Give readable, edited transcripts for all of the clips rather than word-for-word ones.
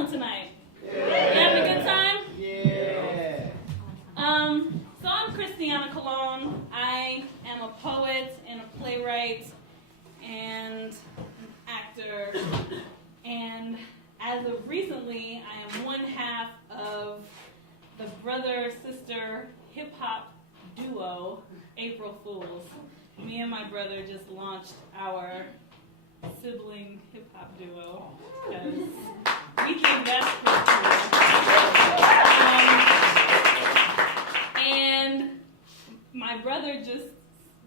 feeling tonight? You having a good time? Yeah. So I'm Kristiana Colón. I am a poet and a playwright and an actor. And as of recently, I am one half of the brother-sister hip-hop duo, April Fools. Me and my brother just launched our sibling hip-hop duo because we think that's pretty cool. And my brother just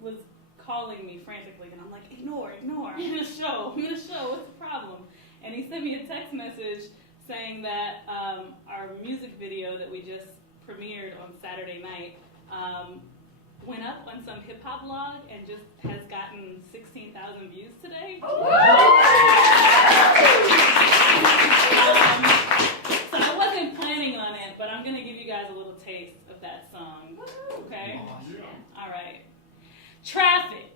was calling me frantically, and I'm like, ignore, I'm in a show, what's the problem? And he sent me a text message saying that our music video that we just premiered on Saturday night went up on some hip-hop blog and just has gotten 16,000 views today. So I wasn't planning on it, but I'm going to give you guys a little taste of that song, okay? All right. Traffic,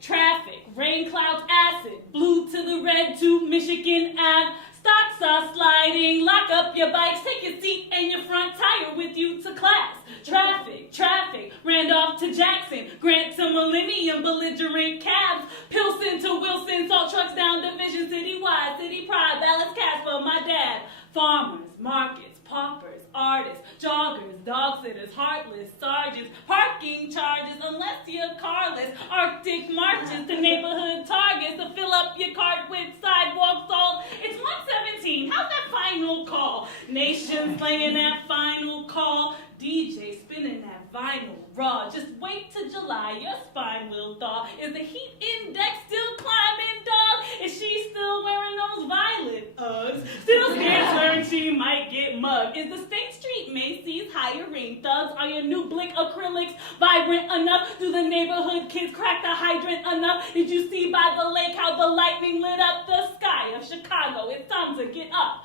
rain clouds, acid, blue to the red to Michigan Ave. Stocks are sliding, lock up your bikes, take your seat and your front tire with you to class. Traffic, Randolph to Jackson, Grant to Millennium, belligerent cabs, Pilsen to Wilson, salt trucks down Division, citywide, city pride, Dallas cast for my dad. Farmers, markets, paupers, artists, joggers, dog sitters, heartless, sergeants, parking charges unless you're carless, Arctic marches to neighborhood targets to fill up your cart with sidewalk salt. It's 1:17, how's that final call? Nations playing that final call, DJ spinning that vinyl raw. Just wait till July, your spine will thaw. Is the heat index still climbing, dog? Is she still wearing those violet Uggs? Still scared swearing she might get mugged. Is the State Street Macy's hiring thugs? Are your new Blick acrylics vibrant enough? Do the neighborhood kids crack the hydrant enough? Did you see by the lake how the lightning lit up the sky of Chicago? It's time to get up.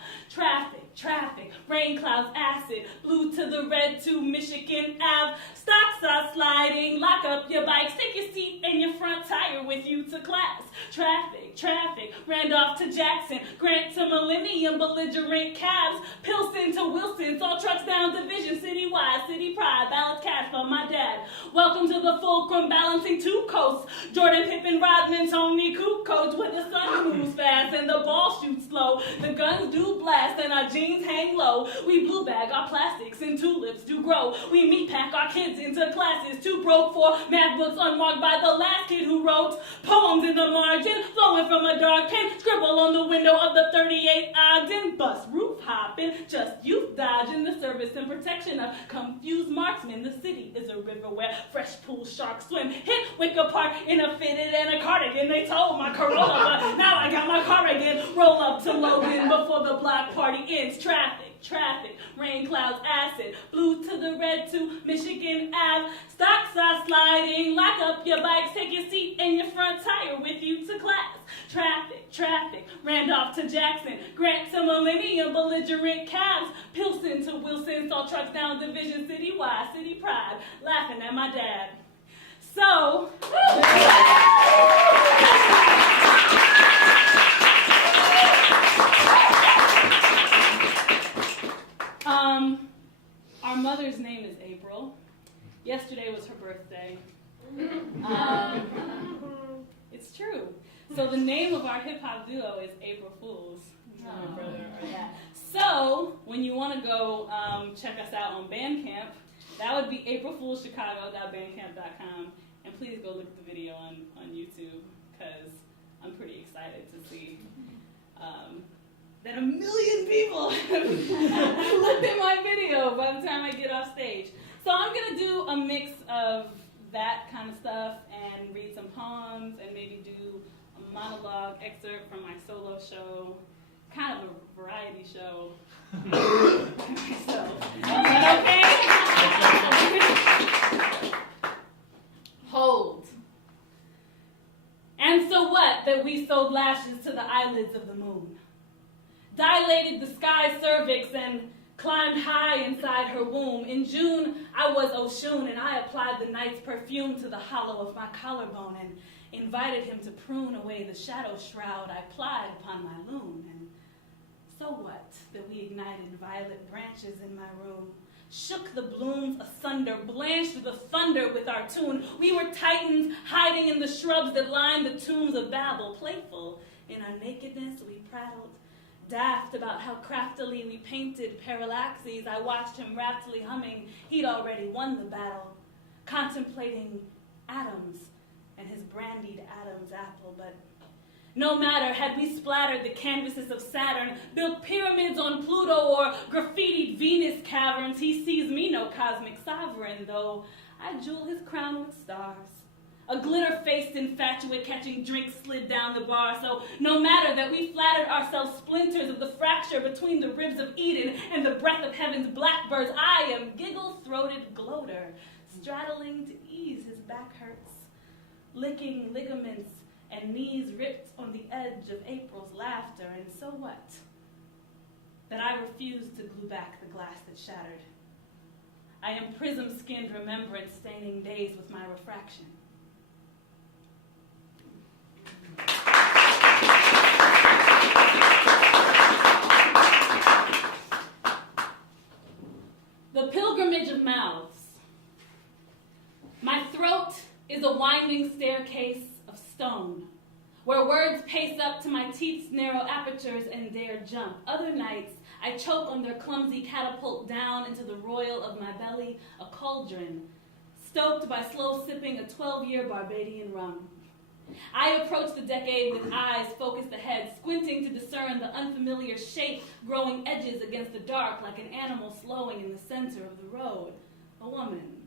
Traffic, rain clouds, acid, blue to the red to Michigan Ave. Stocks are sliding, lock up your bikes, take your seat and your front tire with you to class. Traffic, Randolph to Jackson, Grant to Millennium, belligerent cabs, Pilsen to Wilson, salt trucks down Division, citywide, city pride, ballot cast for my dad. Welcome to the fulcrum, balancing two coasts. Jordan, Pippen, Rodman, Tony, Kukoc, where the sun moves fast and the ball shoots slow. The guns do blast and our jeans hang low. We blue bag our plastics and tulips do grow. We meat pack our kids into classes too broke for math books unmarked by the last kid who wrote poems in the margin, flowing from a dark pen, scribble on the window of the 38 Ogden, bus roof hopping, just youth dodging the service and protection of confused marksmen. The city is a river where fresh pool sharks swim. Hit Wicker Park in a fitted and a cardigan. They told my Corolla, but now I got my car again. Roll up to Logan before the block party ends. Traffic, rain clouds, acid, blue to the red to Michigan Ave. Stocks are sliding, lock up your bikes, take your seat and your front tire with you to class. Traffic, Randolph to Jackson, Grant to Millennium, belligerent cabs, Pilsen to Wilson, salt trucks down Division, citywide, city pride, laughing at my dad. So, our mother's name is April. Yesterday was her birthday. It's true. So the name of our hip-hop duo is April Fools. So when you want to go check us out on Bandcamp, that would be aprilfoolschicago.bandcamp.com. And please go look at the video on YouTube, because I'm pretty excited to see that 1 million people have looked at my video by the time I get off stage. So I'm going to do a mix of that kind of stuff and read some poems and maybe do a monologue excerpt from my solo show, kind of a variety show. Myself. Is that okay? Hold. And so what that we sewed lashes to the eyelids of the moon? Dilated the sky's cervix and climbed high inside her womb. In June, I was Oshun, and I applied the night's perfume to the hollow of my collarbone and invited him to prune away the shadow shroud I plied upon my loom. And So what that we ignited violet branches in my room, shook the blooms asunder, blanched the thunder with our tune. We were titans hiding in the shrubs that lined the tombs of Babel. Playful in our nakedness, we prattled, daft about how craftily we painted parallaxes. I watched him raptly humming. He'd already won the battle, contemplating atoms and his brandied Adam's apple. But no matter, had we splattered the canvases of Saturn, built pyramids on Pluto, or graffitied Venus caverns, he sees me no cosmic sovereign, though I jewel his crown with stars. A glitter-faced infatuate catching drinks slid down the bar, so no matter that we flattered ourselves splinters of the fracture between the ribs of Eden and the breath of heaven's blackbirds, I am giggle-throated gloater, straddling to ease his back hurts, licking ligaments and knees ripped on the edge of April's laughter. And so what? That I refuse to glue back the glass that shattered. I am prism-skinned remembrance staining days with my refraction. The pilgrimage of mouths. My throat is a winding staircase of stone, where words pace up to my teeth's narrow apertures and dare jump. Other nights, I choke on their clumsy catapult down into the royal of my belly, a cauldron, stoked by slow sipping a 12-year Barbadian rum. I approach the decade with eyes focused ahead, squinting to discern the unfamiliar shape growing edges against the dark like an animal slowing in the center of the road. A woman,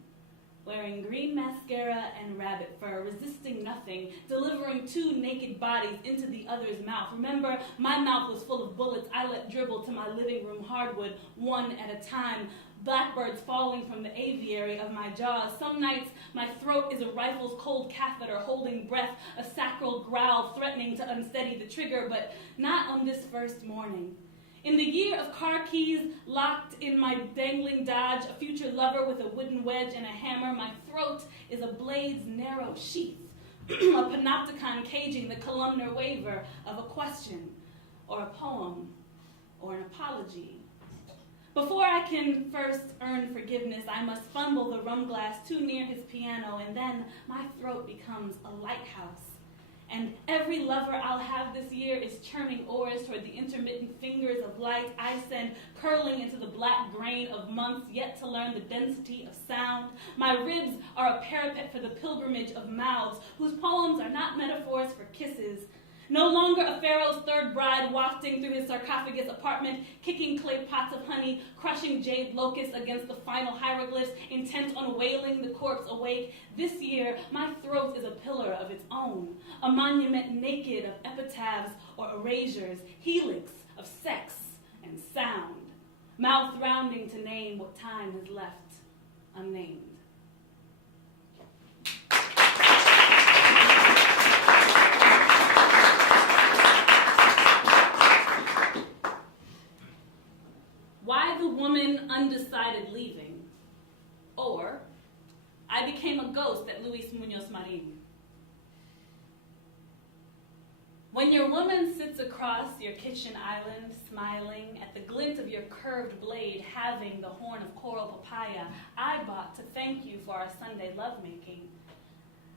wearing green mascara and rabbit fur, resisting nothing, delivering two naked bodies into the other's mouth. Remember, my mouth was full of bullets I let dribble to my living room hardwood, one at a time, blackbirds falling from the aviary of my jaws. Some nights, my throat is a rifle's cold catheter, holding breath, a sacral growl threatening to unsteady the trigger, but not on this first morning. In the year of car keys locked in my dangling Dodge, a future lover with a wooden wedge and a hammer, my throat is a blade's narrow sheath, a panopticon caging the columnar waver of a question, or a poem, or an apology. Before I can first earn forgiveness, I must fumble the rum glass too near his piano, and then my throat becomes a lighthouse. And every lover I'll have this year is churning oars toward the intermittent fingers of light I send curling into the black grain of months yet to learn the density of sound. My ribs are a parapet for the pilgrimage of mouths, whose poems are not metaphors for kisses. No longer a pharaoh's third bride wafting through his sarcophagus apartment, kicking clay pots of honey, crushing jade locusts against the final hieroglyphs, intent on wailing the corpse awake. This year, my throat is a pillar of its own, a monument naked of epitaphs or erasures, helix of sex and sound, mouth rounding to name what time has left unnamed. Why the woman undecided leaving? Or, I became a ghost at Luis Munoz Marin. When your woman sits across your kitchen island, smiling at the glint of your curved blade, having the horn of coral papaya I bought to thank you for our Sunday lovemaking,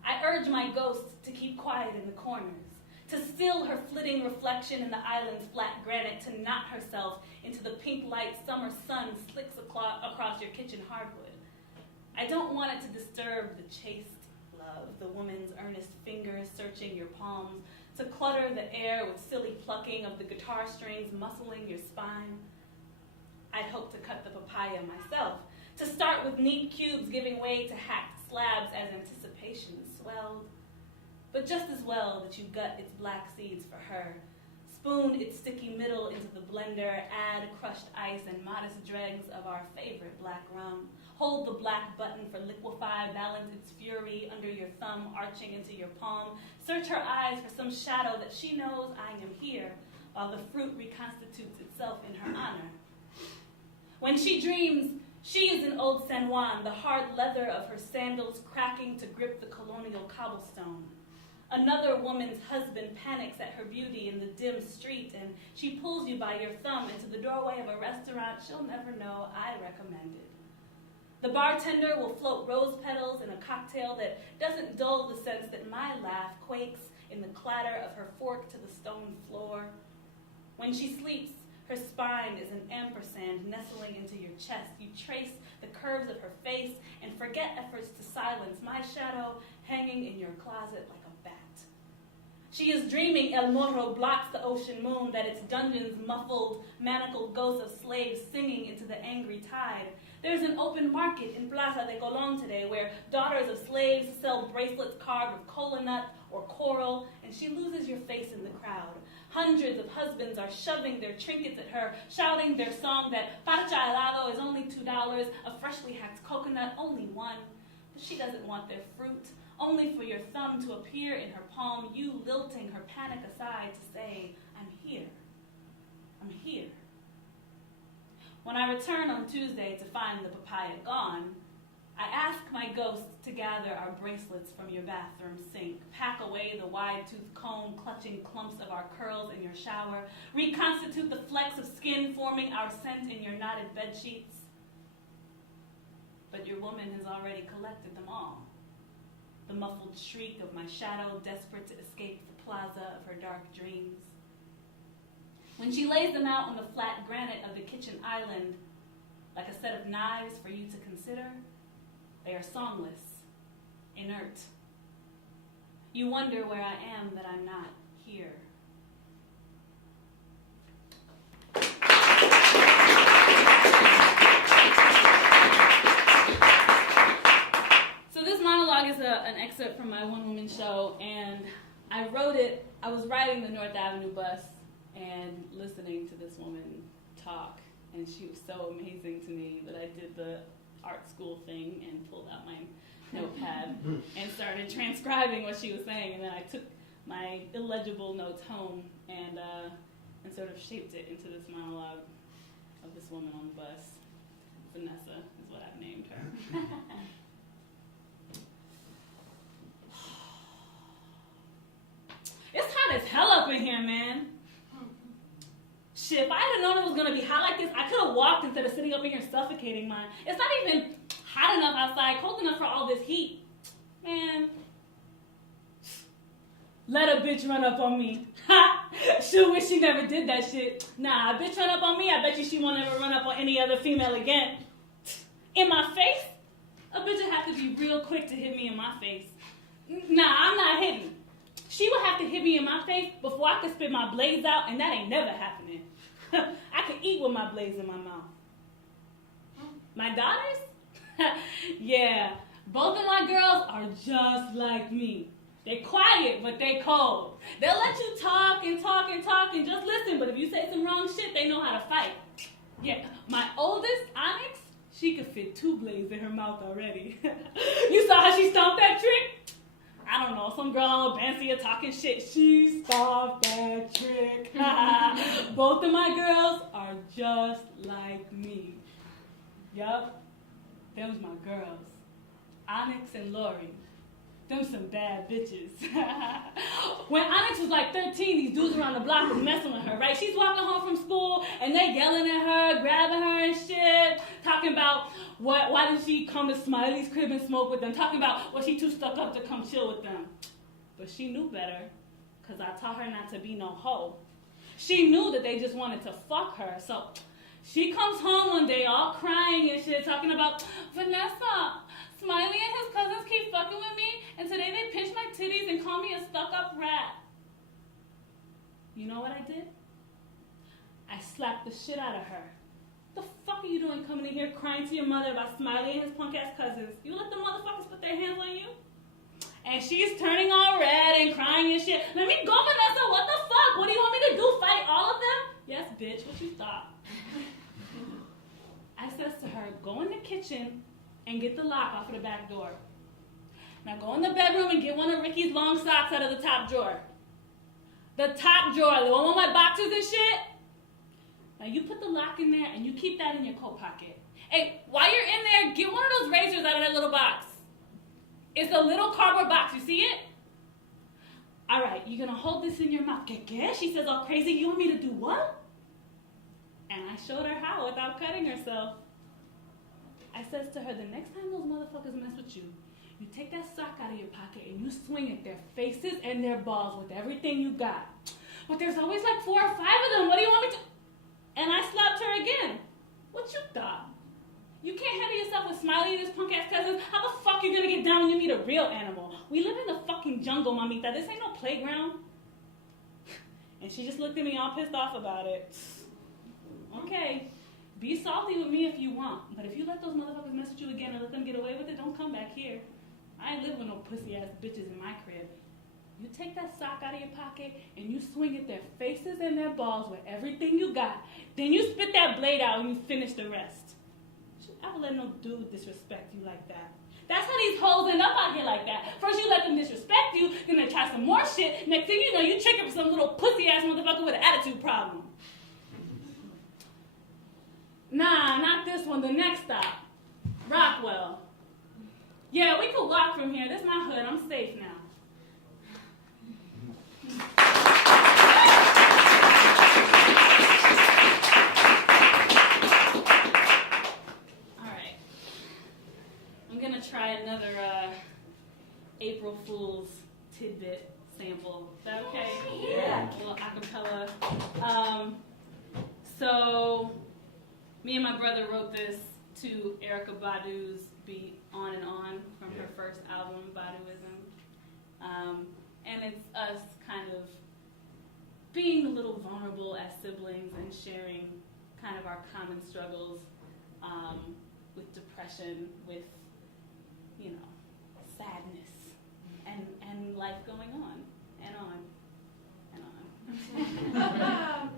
I urge my ghost to keep quiet in the corners, to still her flitting reflection in the island's flat granite, to knot herself into the pink light summer sun slicks across your kitchen hardwood. I don't want it to disturb the chaste love, the woman's earnest fingers searching your palms, to clutter the air with silly plucking of the guitar strings muscling your spine. I'd hoped to cut the papaya myself, to start with neat cubes giving way to hacked slabs as anticipation swelled. But just as well that you gut its black seeds for her, spoon its sticky middle into the blender, add crushed ice and modest dregs of our favorite black rum. Hold the black button for liquefy, balance its fury under your thumb arching into your palm. Search her eyes for some shadow that she knows I am here, while the fruit reconstitutes itself in her honor. When she dreams, she is in old San Juan, the hard leather of her sandals cracking to grip the colonial cobblestone. Another woman's husband panics at her beauty in the dim street, and she pulls you by your thumb into the doorway of a restaurant she'll never know I recommended. The bartender will float rose petals in a cocktail that doesn't dull the sense that my laugh quakes in the clatter of her fork to the stone floor. When she sleeps, her spine is an ampersand nestling into your chest. You trace the curves of her face and forget efforts to silence my shadow hanging in your closet like a bat. She is dreaming El Morro blocks the ocean moon, that its dungeons muffled, manacled ghosts of slaves singing into the angry tide. There's an open market in Plaza de Colón today where daughters of slaves sell bracelets carved with cola nut or coral, and she loses your face in the crowd. Hundreds of husbands are shoving their trinkets at her, shouting their song that parcha helado is only $2, a freshly hacked coconut, only $1. But she doesn't want their fruit, only for your thumb to appear in her palm, you lilting her panic aside to say, I'm here. I'm here. When I return on Tuesday to find the papaya gone, I ask my ghost to gather our bracelets from your bathroom sink, pack away the wide-toothed comb clutching clumps of our curls in your shower, reconstitute the flecks of skin forming our scent in your knotted bedsheets. But your woman has already collected them all. The muffled shriek of my shadow, desperate to escape the plaza of her dark dreams. When she lays them out on the flat granite of the kitchen island, like a set of knives for you to consider, they are songless, inert. You wonder where I am that I'm not here. So this monologue is an excerpt from my one-woman show, and I was riding the North Avenue bus and listening to this woman talk, and she was so amazing to me that I did the art school thing and pulled out my notepad and started transcribing what she was saying, and then I took my illegible notes home and sort of shaped it into this monologue of this woman on the bus. Vanessa is what I've named her. It's hot as hell up in here, man. Shit, if I had known it was gonna be hot like this, I could have walked instead of sitting up in here suffocating mine. It's not even hot enough outside, cold enough for all this heat. Man. Let a bitch run up on me. Ha! She'll wish she never did that shit. Nah, a bitch run up on me, I bet you she won't ever run up on any other female again. In my face? A bitch would have to be real quick to hit me in my face. Nah, I'm not hitting. She would have to hit me in my face before I could spit my blades out, and that ain't never happening. I could eat with my blades in my mouth. My daughters? Yeah, both of my girls are just like me. They're quiet, but they cold. They'll let you talk and talk and talk and just listen, but if you say some wrong shit, they know how to fight. Yeah, my oldest, Onyx, she could fit 2 blades in her mouth already. You saw how she stomped that trick? I don't know, some girl on Bancia talking shit. She stopped that trick. Both of my girls are just like me. Yup, them's my girls. Onyx and Lori. Them some bad bitches. When Onyx was like 13, these dudes around the block was messing with her, right? She's walking home from school, and they yelling at her, grabbing her and shit, talking about why did she come to Smiley's crib and smoke with them, talking about, well, she too stuck up to come chill with them. But she knew better, because I taught her not to be no hoe. She knew that they just wanted to fuck her, so she comes home one day all crying and shit, talking about, Vanessa, Smiley and his cousins keep fucking with me, and today they pinch my titties and call me a stuck-up rat. You know what I did? I slapped the shit out of her. What the fuck are you doing coming in here crying to your mother about Smiley and his punk-ass cousins? You let the motherfuckers put their hands on you? And she's turning all red and crying and shit. Let me go, Vanessa, what the fuck? What do you want me to do, fight all of them? Yes, bitch, what you thought? I says to her, go in the kitchen and get the lock off of the back door. Now go in the bedroom and get one of Ricky's long socks out of the top drawer. The top drawer, the one with my boxes and shit. Now you put the lock in there and you keep that in your coat pocket. Hey, while you're in there, get one of those razors out of that little box. It's a little cardboard box, you see it? all right, you're gonna hold this in your mouth. ¿Qué? She says all crazy, you want me to do what? And I showed her how without cutting herself. I says to her, the next time those motherfuckers mess with you, you take that sock out of your pocket and you swing at their faces and their balls with everything you got. But there's always like 4 or 5 of them. What do you want me to? And I slapped her again. What you thought? You can't handle yourself with Smiley and his punk ass cousins. How the fuck you gonna get down when you meet a real animal? We live in the fucking jungle, mamita. This ain't no playground. And she just looked at me all pissed off about it. Okay, be salty with me if you want, but if you let those motherfuckers mess with you again and let them get away with it, don't come back here. I ain't living with no pussy ass bitches in my crib. You take that sock out of your pocket and you swing at their faces and their balls with everything you got. Then you spit that blade out and you finish the rest. You should ever let no dude disrespect you like that. That's how these hoes end up out here like that. First you let them disrespect you, then they try some more shit. Next thing you know, you trick up some little pussy ass motherfucker with an attitude problem. Nah, not this one, the next stop. Rockwell. Yeah, we could walk from here. This is my hood, I'm safe now. Alright. I'm gonna try another April Fool's tidbit sample. Is that okay? Yeah. A little acapella. So, me and my brother wrote this to Erykah Badu's beat On and On from her first album, Baduism. And it's us kind of being a little vulnerable as siblings and sharing kind of our common struggles with depression, with, you know, sadness, and life going on and on and on.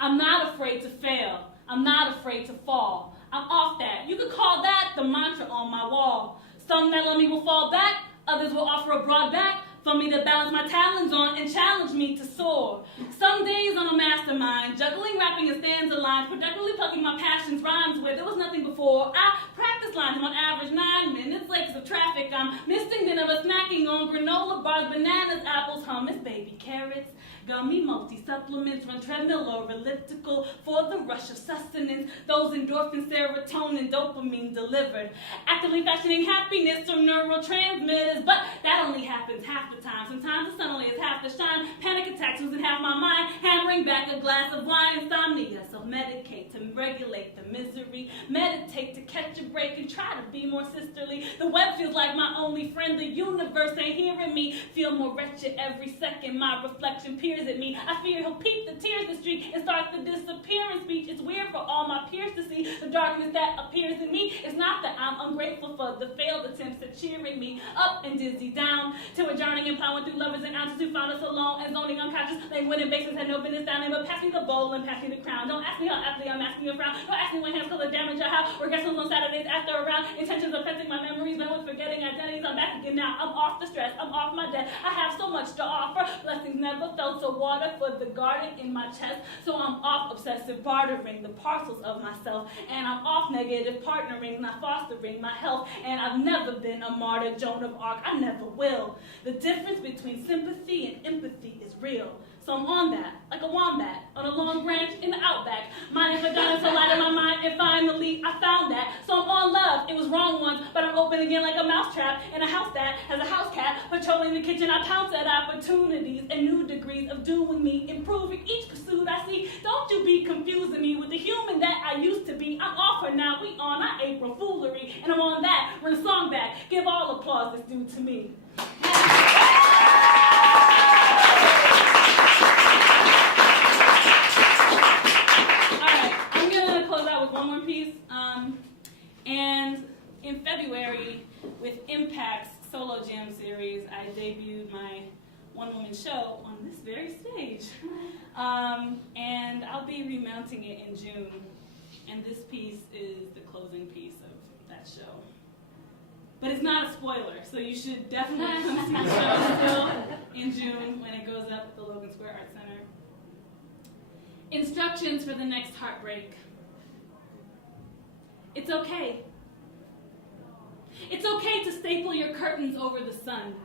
I'm not afraid to fail. I'm not afraid to fall. I'm off that. You could call that the mantra on my wall. Some that love me will fall back. Others will offer a broad back for me to balance my talons on and challenge me to soar. Some days I'm a mastermind, juggling, rapping, and stanza lines, productively plucking my passions, rhymes where there was nothing before. I practice lines on average 9 minutes, lakes of traffic. I'm misting dinner, but snacking on granola bars, bananas, apples, hummus, baby carrots, gummy multi-supplements, run treadmill or elliptical for the rush of sustenance. Those endorphins, serotonin, dopamine delivered. Actively fashioning happiness from neurotransmitters, but that only happens half the time. Sometimes the sun only has half the shine. Panic attacks losing half my mind. Hammering back a glass of wine. Insomnia, self-medicate to regulate the misery. Meditate to catch a break and try to be more sisterly. The web feels like my only friend. The universe ain't hearing me. Feel more wretched every second. My reflection peers at me. I fear he'll peep the tears the streak and start the disappearance speech. It's weird for all my peers to see the darkness that appears in me. It's not that I'm ungrateful for the failed attempts at cheering me up and dizzy down to a journey and plowing through lovers and ounces who found us alone and zoning unconscious. Like winning basements had no business down there, but pass me the bowl and pass me the crown. Don't ask me how aptly I'm asking you a frown. Don't ask me when hands cause the damage I have. Or guess on Saturdays after a round. Intentions affecting my memories, but with forgetting identities. I'm back again now. I'm off the stress. I'm off my debt. I have so much to offer. Blessings never felt so water for the garden in my chest. So I'm off obsessive bartering the parcels of myself. And I'm off negative partnering, not fostering my health. And I've never been a martyr, Joan of Arc. I never will. The difference between sympathy and empathy is real. So I'm on that, like a wombat, on a long branch in the outback. Minding vagina so light in my mind, and finally I found that. So I'm on love, it was wrong once, but I'm open again like a mousetrap in a house that has a house cat. Patrolling the kitchen, I pounce at opportunities and new degrees of doing me, improving each pursuit I see. Don't you be confusing me with the human that I used to be. I'm off her now, we on our April foolery, and I'm on that, run a song back, give all applause that's due to me. One more piece, and in February, with Impact's Solo Jam series, I debuted my one-woman show on this very stage, and I'll be remounting it in June, and this piece is the closing piece of that show. But it's not a spoiler, so you should definitely come see the show still in June when it goes up at the Logan Square Art Center. Instructions for the next heartbreak. It's okay. It's okay to staple your curtains over the sun.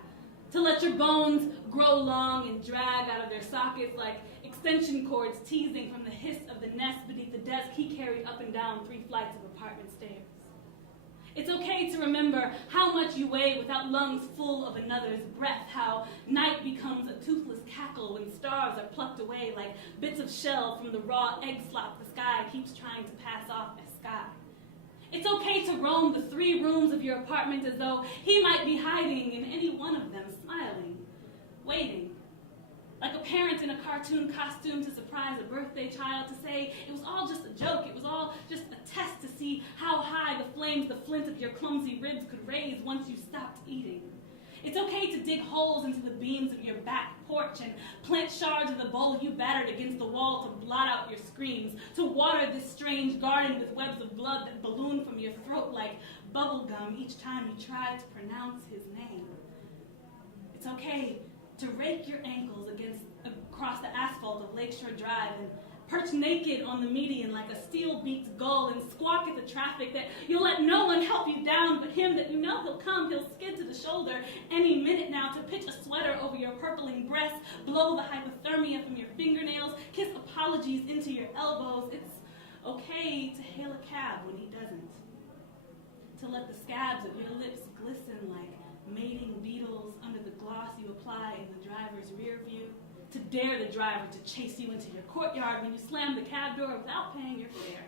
To let your bones grow long and drag out of their sockets like extension cords teasing from the hiss of the nest beneath the desk he carried up and down 3 flights of apartment stairs. It's okay to remember how much you weigh without lungs full of another's breath, how night becomes a toothless cackle when stars are plucked away like bits of shell from the raw egg slop the sky keeps trying to pass off as sky. It's okay to roam the 3 rooms of your apartment as though he might be hiding in any one of them, smiling, waiting, like a parent in a cartoon costume to surprise a birthday child, to say it was all just a joke, it was all just a test to see how high the flames the flint of your clumsy ribs could raise once you stopped eating. It's okay to dig holes into the beams of your back porch and plant shards of the bowl you battered against the wall to blot out your screams, to water this strange garden with webs of blood that balloon from your throat like bubble gum each time you try to pronounce his name. It's okay to rake your ankles across the asphalt of Lakeshore Drive and perch naked on the median like a steel-beaked gull and squawk at the traffic that you'll let no one help you down but him, that you know he'll come, he'll skid to the shoulder any minute now to pitch a sweater over your purpling breasts, blow the hypothermia from your fingernails, kiss apologies into your elbows. It's okay to hail a cab when he doesn't, to let the scabs of your lips glisten like mating beetles under the gloss you apply in the driver's rear view, to dare the driver to chase you into your courtyard when you slam the cab door without paying your fare.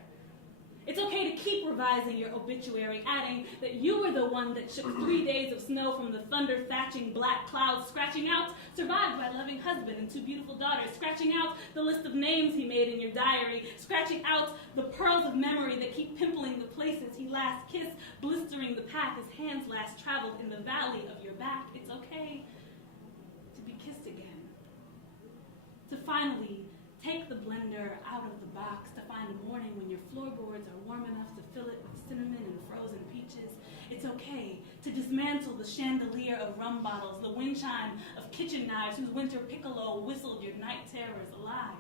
It's okay to keep revising your obituary, adding that you were the one that shook 3 days of snow from the thunder-thatching black clouds, scratching out, survived by a loving husband and 2 beautiful daughters, scratching out the list of names he made in your diary, scratching out the pearls of memory that keep pimpling the places he last kissed, blistering the path his hands last traveled in the valley of your back. It's okay to be kissed again. To finally take the blender out of the box, to find a morning when your floorboards are warm enough to fill it with cinnamon and frozen peaches. It's okay to dismantle the chandelier of rum bottles, the wind chime of kitchen knives whose winter piccolo whistled your night terrors alive.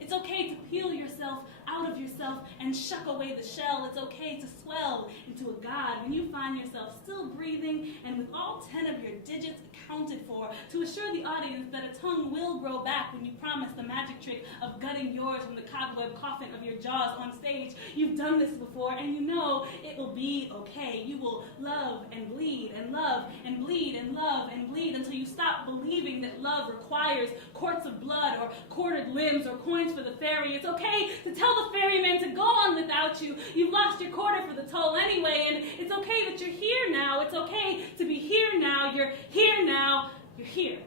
It's okay to peel yourself out of yourself and shuck away the shell. It's okay to swell into a god when you find yourself still breathing and with all 10 of your digits accounted for, to assure the audience that a tongue will grow back when you promise the magic trick of gutting yours from the cobweb coffin of your jaws on stage. You've done this before and you know it will be okay. You will love and bleed and love and bleed and love and bleed until you stop believing that love requires quarts of blood or quartered limbs or coins for the ferry. It's okay to tell the ferryman to go on without you. You've lost your quarter for the toll anyway, and it's okay that you're here now. It's okay to be here now. You're here now. You're here.